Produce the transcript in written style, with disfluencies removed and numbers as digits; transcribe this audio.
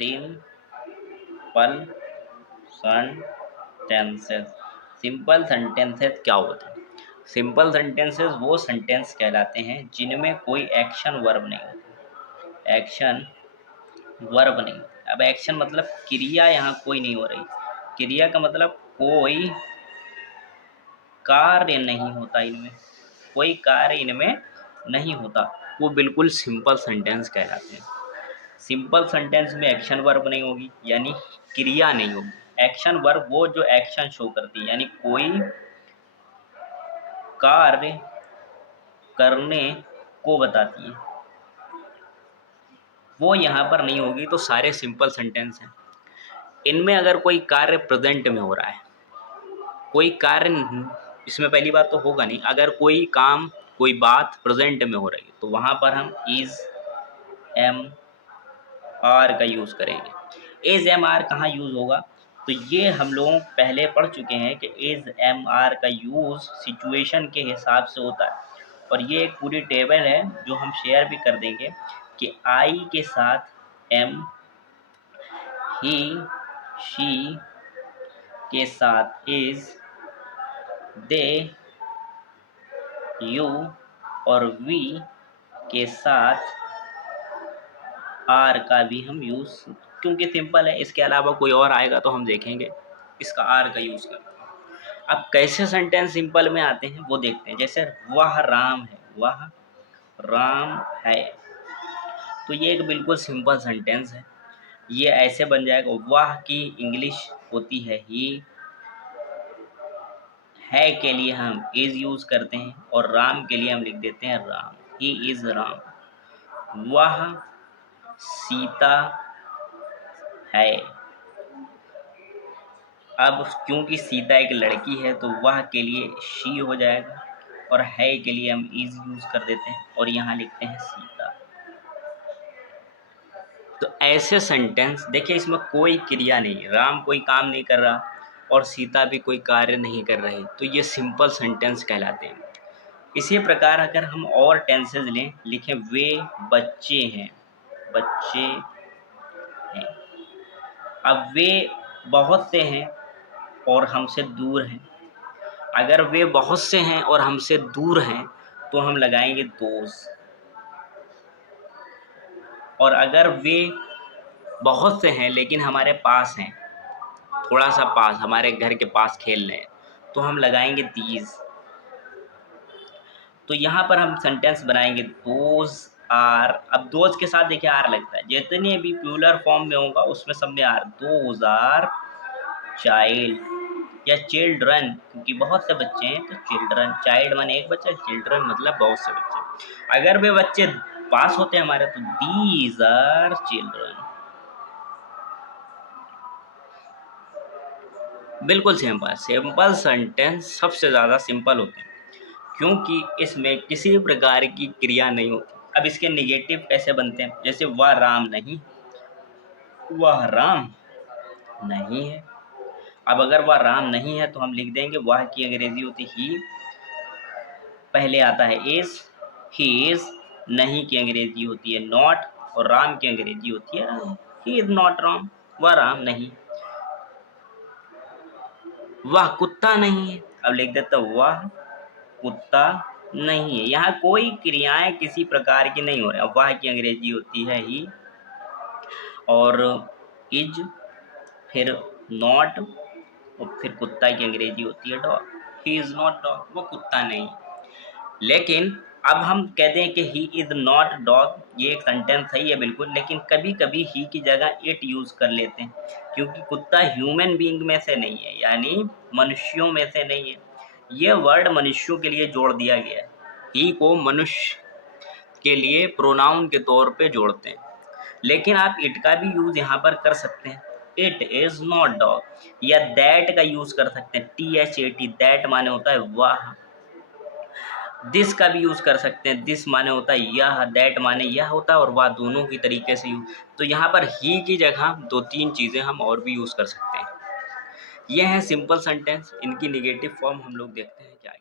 Simple sentences. Simple sentences क्या होते हैं? सिंपल सेंटेंसेस वो सेंटेंस कहलाते हैं जिनमें कोई एक्शन वर्ब नहीं होती। एक्शन वर्ब नहीं। अब एक्शन मतलब क्रिया, यहाँ कोई नहीं हो रही। क्रिया का मतलब कोई कार्य नहीं होता इनमें, कोई कार्य इनमें नहीं होता, वो बिल्कुल सिंपल सेंटेंस कहलाते हैं। सिंपल सेंटेंस में एक्शन वर्ब नहीं होगी, यानी क्रिया नहीं होगी। एक्शन वर्ब वो जो एक्शन शो करती है, यानी कोई कार्य करने को बताती है, वो यहाँ पर नहीं होगी। तो सारे सिंपल सेंटेंस हैं। इनमें अगर कोई कार्य प्रेजेंट में हो रहा है, कोई कार्य, इसमें पहली बात तो होगा नहीं। अगर कोई काम, कोई बात प्रेजेंट में हो रही है तो वहाँ पर हम इज, एम, आर का यूज़ करेंगे। इज एम आर कहाँ यूज़ होगा? तो ये हम लोग पहले पढ़ चुके हैं कि इज एम आर का यूज़ सिचुएशन के हिसाब से होता है। और ये एक पूरी टेबल है जो हम शेयर भी कर देंगे कि आई के साथ एम, ही, शी के साथ इज, दे, यू और वी के साथ आर का भी हम यूज़, क्योंकि सिंपल है, इसके अलावा कोई और आएगा तो हम देखेंगे इसका आर का यूज़ करते हैं। अब कैसे सेंटेंस सिंपल में आते हैं वो देखते हैं। जैसे वह राम है, वह राम है, तो ये एक बिल्कुल सिंपल सेंटेंस है। ये ऐसे बन जाएगा, वह की इंग्लिश होती है ही, है के लिए हम इज यूज़ करते हैं और राम के लिए हम लिख देते हैं राम, ही इज़ राम। वह सीता है। अब क्योंकि सीता एक लड़की है तो वह के लिए शी हो जाएगा और है के लिए हम इज यूज़ कर देते हैं और यहाँ लिखते हैं सीता। तो ऐसे सेंटेंस देखिए, इसमें कोई क्रिया नहीं है, राम कोई काम नहीं कर रहा और सीता भी कोई कार्य नहीं कर रही, तो ये सिंपल सेंटेंस कहलाते हैं। इसी प्रकार अगर हम और टेंसेज लें, लिखें वे बच्चे हैं, बच्चे हैं। अब वे बहुत से हैं और हमसे दूर हैं। अगर वे बहुत से हैं और हमसे दूर हैं तो हम लगाएंगे दोज। और अगर वे बहुत से हैं लेकिन हमारे पास हैं, थोड़ा सा पास, हमारे घर के पास खेल रहे हैं, तो हम लगाएंगे दीज। तो यहाँ पर हम सेंटेंस बनाएंगे दोज आर। अब दोज के साथ देखिए आर लगता है, जितने भी प्लूरल फॉर्म में होगा उसमें सब में आर। दोज आर चाइल्ड या चिल्ड्रन, क्योंकि बहुत से बच्चे हैं तो चिल्ड्रन, चाइल्ड माने एक बच्चा, चिल्ड्रन मतलब बहुत से बच्चे। अगर वे बच्चे पास होते हैं हमारे तो दीज आर चिल्ड्रन। बिल्कुल सिंपल। सिंपल सेंटेंस सबसे ज़्यादा सिंपल होते हैं क्योंकि इसमें किसी प्रकार की क्रिया नहीं होती। अब इसके निगेटिव कैसे बनते हैं? जैसे वह राम नहीं, वह राम नहीं है। अब अगर वह राम नहीं है तो हम लिख देंगे वह की अंग्रेजी होती ही, पहले आता है इज, ही इज। नहीं की अंग्रेजी होती है नॉट और राम की अंग्रेजी होती है ही इज नॉट राम, वह राम नहीं। वह कुत्ता नहीं है, अब लिख देता वह कुत्ता नहीं है। यहाँ कोई क्रियाएं किसी प्रकार की नहीं हो रही। अब वह की अंग्रेजी होती है ही और इज, फिर नॉट और फिर कुत्ता की अंग्रेजी होती है dog. He is not dog, वो कुत्ता नहीं। लेकिन अब हम कहते हैं कि ही इज नॉट डॉग, ये एक सेंटेंस सही है बिल्कुल, लेकिन कभी कभी ही की जगह इट यूज कर लेते हैं क्योंकि कुत्ता ह्यूमन बीइंग में से नहीं है, यानी मनुष्यों में से नहीं है। ये वर्ड मनुष्यों के लिए जोड़ दिया गया है। ही को मनुष्य के लिए प्रोनाउन के तौर पे जोड़ते हैं, लेकिन आप इट का भी यूज यहाँ पर कर सकते हैं। It is not dog. या दैट का यूज कर सकते हैं, THAT, दैट माने होता है वह। दिस का भी यूज कर सकते हैं, दिस माने होता है यह, दैट माने यह होता है और वह दोनों की तरीके से यूज। तो यहाँ पर ही की जगह 2-3 चीजें हम और भी यूज कर सकते हैं। यह है सिंपल सेंटेंस। इनकी निगेटिव फॉर्म हम लोग देखते हैं क्या।